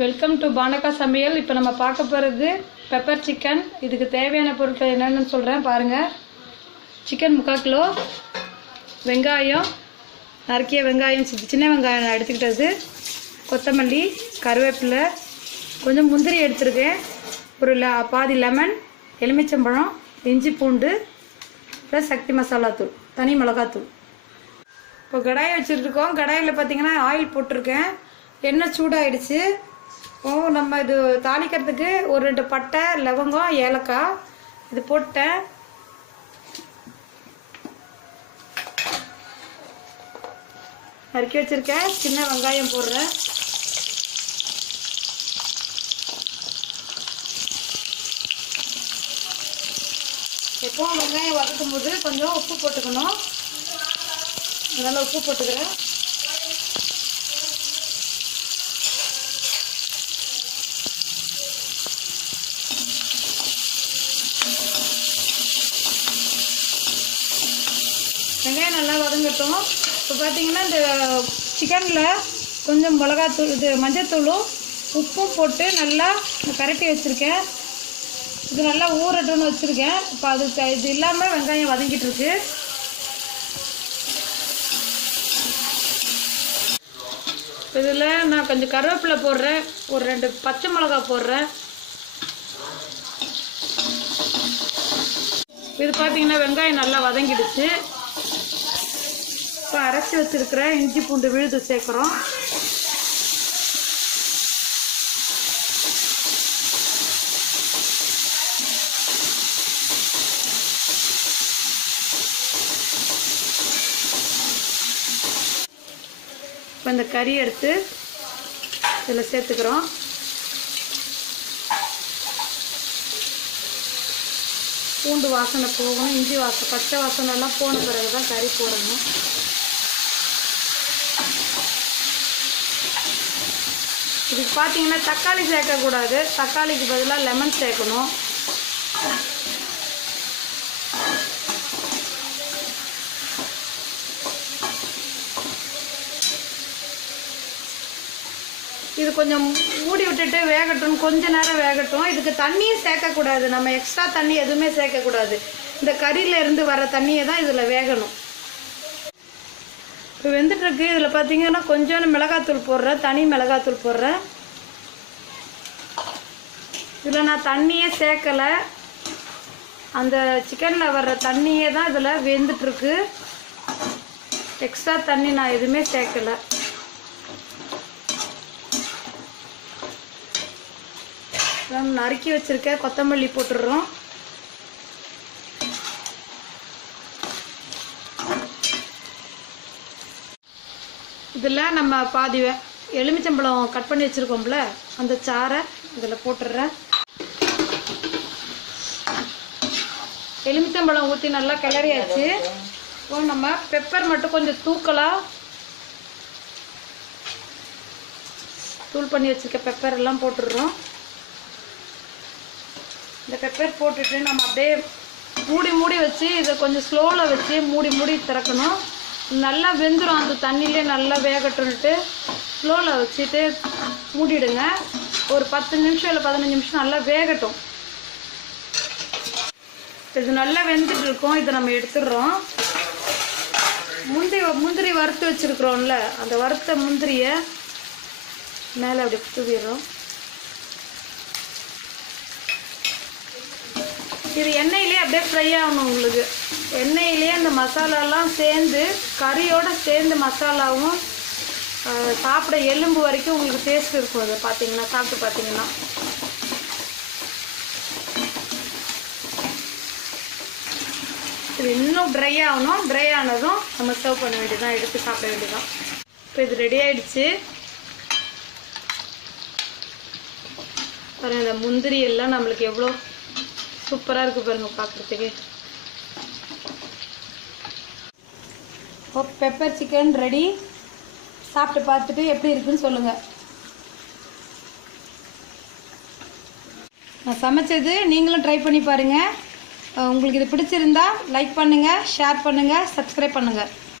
Welcome to பானகா சமையல். இப்போ நம்ம பார்க்க போகிறது பெப்பர் சிக்கன். இதுக்கு தேவையான பொருட்கள் என்னென்னு சொல்கிறேன் பாருங்கள். சிக்கன் 3/4 கிலோ, வெங்காயம், நறுக்கிய வெங்காயம், சின்ன வெங்காயம் நான் எடுத்துக்கிட்டது, கொத்தமல்லி, கருவேப்பிலை, கொஞ்சம் முந்திரி எடுத்துருக்கேன், ஒரு பாதி லெமன், எலுமிச்சம்பழம், இஞ்சி பூண்டு ப்ளஸ் சக்தி மசாலா தூள், தனி மிளகாத்தூள். இப்போ கடாயை வச்சுருக்கோம். கடாயில் பார்த்திங்கன்னா ஆயில் போட்டிருக்கேன். எண்ணெய் சூடாகிடுச்சு. நம்ம இது தாளிக்கிறதுக்கு ஒரு 2 பட்டை, லவங்கம், ஏலக்காய் இது போட்டேன். நறுக்கி வச்சுருக்கேன். சின்ன வெங்காயம் போடுறேன். எப்போவும் வெங்காயம் வதக்கும் போது கொஞ்சம் உப்பு போட்டுக்கணும். அதனால் உப்பு போட்டுக்கிறேன். வெங்காயம் நல்லா வதங்கட்டும். இப்போ பார்த்தீங்கன்னா இந்த சிக்கனில் கொஞ்சம் மிளகாத்தூள், இது மஞ்சத்தூளும் உப்பும் போட்டு நல்லா பரட்டி வச்சுருக்கேன். இது நல்லா ஊறட்டும்னு வச்சுருக்கேன். இப்போ அது இது இல்லாமல் வெங்காயம் வதங்கிட்டு இருக்கு. இதில் நான் கொஞ்சம் கருவேப்பிலை போடுறேன், ஒரு 2 பச்சை மிளகா போடுறேன். இது பார்த்தீங்கன்னா வெங்காயம் நல்லா வதங்கிடுச்சு. இப்போ அரைச்சி வச்சுருக்கிற இஞ்சி பூண்டு விழுது சேர்க்குறோம். இப்போ இந்த கறி எடுத்து இதில் சேர்த்துக்கிறோம். பூண்டு வாசனை போகணும், இஞ்சி வாசனை, பச்சை வாசனைலாம் போன பிறகு தான் கறி போடணும். இதுக்கு பார்த்தீங்கன்னா தக்காளி சேர்க்கக்கூடாது. தக்காளிக்கு பதிலாக லெமன் சேர்க்கணும். இது கொஞ்சம் மூடி விட்டுட்டு வேகட்டும், கொஞ்ச நேரம் வேகட்டும். இதுக்கு தண்ணியும் சேர்க்கக்கூடாது. நம்ம எக்ஸ்ட்ரா தண்ணி எதுவுமே சேர்க்கக்கூடாது. இந்த கறியிலேருந்து வர தண்ணியை தான் இதில் வேகணும். இப்போ வெந்துட்டுருக்கு. இதில் பார்த்தீங்கன்னா கொஞ்சோண்டு மிளகாத்தூள் போடுறேன், தனி மிளகாத்தூள் போடுறேன். இதில் நான் தண்ணியே சேர்க்கலை. அந்த சிக்கனில் வர்ற தண்ணியே தான் இதில் வெந்துட்டுருக்கு. எக்ஸ்ட்ரா தண்ணி நான் எதுவுமே சேர்க்கலை. நறுக்கி வச்சுருக்க கொத்தமல்லி போட்டுடுறோம். இதில் நம்ம பாதி எலுமிச்சம்பழம் கட் பண்ணி வச்சுருக்கோம்ல, அந்த சாறை இதில் போட்டுடுறேன். எலுமிச்சம்பழம் ஊற்றி நல்லா கிளறியாச்சு. இப்போ நம்ம பெப்பர் மட்டும் கொஞ்சம் தூள் பண்ணி வச்சுருக்க பெப்பர் எல்லாம் போட்டுடுறோம். இந்த பெப்பர் போட்டுட்டு நம்ம அப்படியே மூடி வச்சு இதை கொஞ்சம் ஸ்லோவில் வச்சு மூடி திறக்கணும். நல்லா வெந்துடும். அந்த தண்ணியிலே நல்லா வேகட்டுன்ட்டு ஸ்லோவில் வச்சுட்டு மூடிடுங்க. ஒரு 10 நிமிஷம் இல்லை 15 நிமிஷம் நல்லா வேகட்டும். இது நல்லா வெந்துட்டு இருக்கும். இதை நம்ம எடுத்துடுறோம். முந்திரி வறுத்து வச்சுருக்குறோம்ல, அந்த வறுத்த முந்திரியை மேலே அப்படி தூவிடுறோம். இது எண்ணெயிலே அப்படியே ஃப்ரை ஆகணும். உங்களுக்கு எண்ணெயிலே அந்த மசாலாலாம் சேர்ந்து கறியோடு சேர்ந்து மசாலாவும் சாப்பிட எலும்பு வரைக்கும் உங்களுக்கு டேஸ்ட் இருக்கும். அதை பார்த்தீங்கன்னா சாப்பிட்டு பார்த்தீங்கன்னா இது இன்னும் ட்ரை ஆகணும். ட்ரை ஆனதும் நம்ம சர்வ் பண்ண வேண்டியதான், எடுத்து சாப்பிட வேண்டியதான். இப்போ இது ரெடி ஆகிடுச்சு. பாருங்கள், இந்த முந்திரி எல்லாம் நம்மளுக்கு எவ்வளோ சூப்பராக இருக்குது பாருங்கள் பார்க்குறதுக்கு. Pepper chicken ready. சாப்பிட்டு பார்த்துட்டு எப்படி இருக்குன்னு சொல்லுங்கள். நான் சமைச்சது நீங்களும் ட்ரை பண்ணி பாருங்கள். உங்களுக்கு இது பிடிச்சிருந்தா லைக் பண்ணுங்கள், ஷேர் பண்ணுங்கள், சப்ஸ்கிரைப் பண்ணுங்கள்.